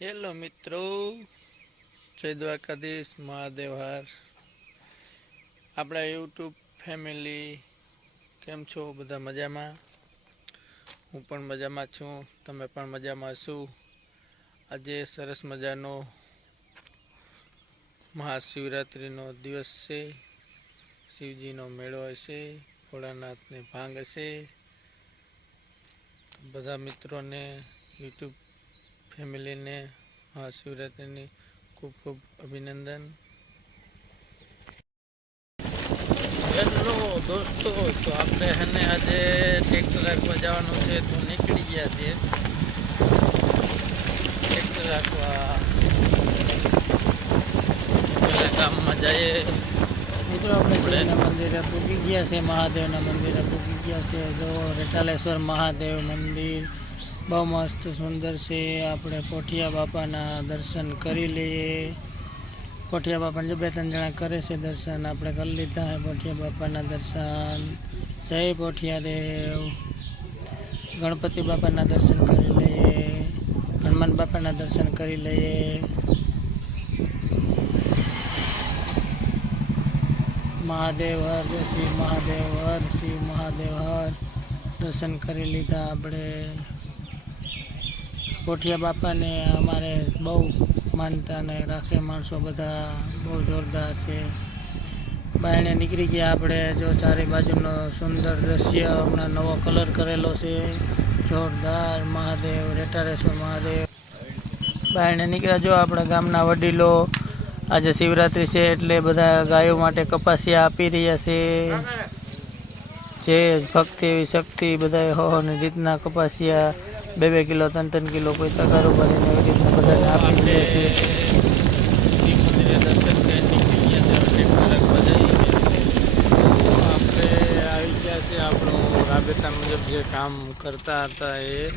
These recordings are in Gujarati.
હેલો મિત્રો, જય દ્વારકાધીશ, મહાદેવ હર. આપણા યુટ્યુબ ફેમિલી, કેમ છો બધા મજામાં? હું પણ મજામાં છું, તમે પણ મજામાં છું આજે સરસ મજાનો મહાશિવરાત્રિનો દિવસ છે. શિવજીનો મેળો હશે, ભોળાનાથની ભાંગ હશે. બધા મિત્રોને યુટ્યુબ ફેમિલીને મહાશિવરાત્રિની ખૂબ ખૂબ અભિનંદન. હેલો દોસ્તો તો આપણે હને આજે ટ્રેક્ટર રાખવા જવાનું છે તો નીકળી ગયા છીએ. ટ્રેક્ટર રાખવા. ગામમાં જઈએ. મિત્રો આપણે મંદિરે પૂકી ગયા છે મહાદેવના મંદિરે પૂકી ગયા છે જો રેટાલેશ્વર મહાદેવ મંદિર બહુ મસ્ત સુંદર છે. આપણે પોઠિયા બાપાના દર્શન કરી લઈએ. પોઠિયા બાપાને જો બે ત્રણ જણા કરે છે દર્શન, આપણે કરી લીધા છે પોઠિયા બાપાના દર્શન. જય પોઠિયા દેવ. ગણપતિ બાપાના દર્શન કરી લઈએ. હનુમાન બાપાના દર્શન કરી લઈએ. મહાદેવ હર, જય શ્રી મહાદેવ હર શિવ મહાદેવ હર. દર્શન કરી લીધા આપણે. કોઠિયા બાપાને અમારે બહુ માનતા ને રાખે માણસો બધા બહુ જોરદાર છે. બાયણે નીકળી ગયા આપણે, જો ચારે બાજુનો સુંદર દ્રશ્ય, હમણાં નવો કલર કરેલો છે. જોરદાર મહાદેવ, રેટારેશ્વર મહાદેવ. બાયણે નીકળ્યા, જો આપણા ગામના વડીલો આજે શિવરાત્રિ છે એટલે બધા ગાયો માટે કપાસિયા આપી રહ્યા છે. જે ભક્તિ એવી શક્તિ બધા હોવાની રીતના કપાસિયા બે બે કિલો, ત્રણ ત્રણ કિલો કોઈ તગારો ભરીને એવી રીતના બધાને આપી દઈએ છીએ આપણે રાબેતા મુજબ જે કામ કરતા હતા એ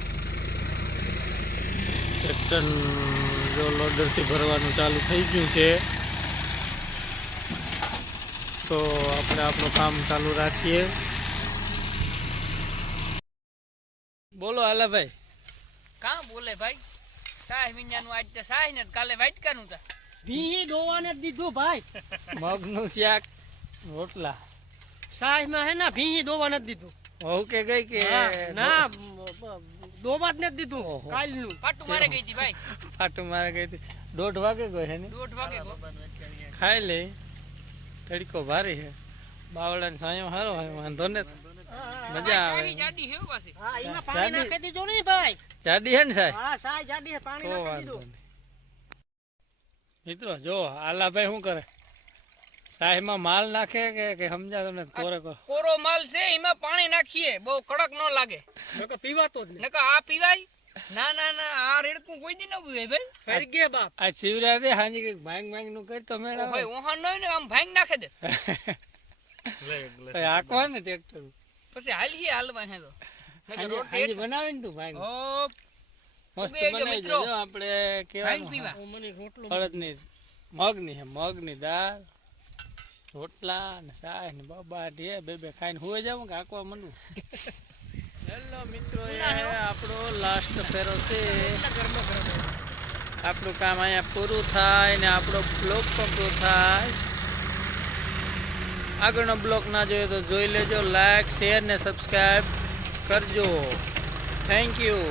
ટ્રેક્ટર જો લોડરથી ભરવાનું ચાલુ થઈ ગયું છે. તો આપણે આપણું કામ ચાલુ રાખીએ બોલો હાલાભાઈ કાં બોલે ભાઈ? સાહ વિஞ்ઞાનું આજ તો સાહ ને કાલે વાટકાનું તા ભીહી દોવાને જ દીધું ભાઈ. મગનું શાક રોટલા. સાહમાં હે ને ભીહી દોવાને જ દીધું. કે ગઈ કે ના દોવા જ નથી દીધું. કાલનું. પાટું મારે ગઈ હતી ભાઈ. પાટું મારે ગઈ હતી. દોઢ વાગે ગઈ હે ને? દોઢ વાગે ખાઈ લે તડકો ભારી હે બાવળા ને સાયો હારો હોય વાંધો ને મજા આવે. જાડી હે પાછી. હા એમાં પાણી નાખી દીધું નહીં ભાઈ. જાડી હે ને સાહેબ? હા સાહ જાડી હે પાણી તો નાખી દીધું. મિત્રો જો આલાભાઈ શું કરે? સાહેબમાં માલ નાખે કે કે સમજા તમને કોરે કોરો માલ છે એમાં પાણી નાખીએ. બહુ કડક ન લાગે. નકર પીવાતો જ નહીં. નકર આ પીવાય? ના ના ના આ રેડકું કોઈ દી ન પીવાય ભાઈ. ફરી ગયા બાપ. આ શિવરાત્રી હાજી કંઈક ભાંગ ભાંગનું કર તો મેળા ભાઈ ઓહન ન હોય ને આમ ભાંગ નાખે દે. આખો ને ટ્રેક્ટર પછી હાલી હાલવા હે તો. નકર હાજી રોડ હાજી હેઠ- બનાવે ને તું ભાઈ. ઓ મસ્ત બનાવી દેજો આપણે કેવા મને રોટલો મને ની મગની હે મગની દાળ રોટલા ને સાય ને બાબા ઢે બે બે ખાઈને હુઈ જાવ કે આકવા મંડું. હેલો મિત્રો એ આપણો લાસ્ટ ફેરો છે. આપણું કામ અહીંયા પૂરું થાય ને આપણો બ્લોક પણ પૂરો થાય. આગળનો બ્લોક ના જોયો તો જોઈ લેજો લાઈક શેર ને સબસ્ક્રાઈબ કરજો. Thank you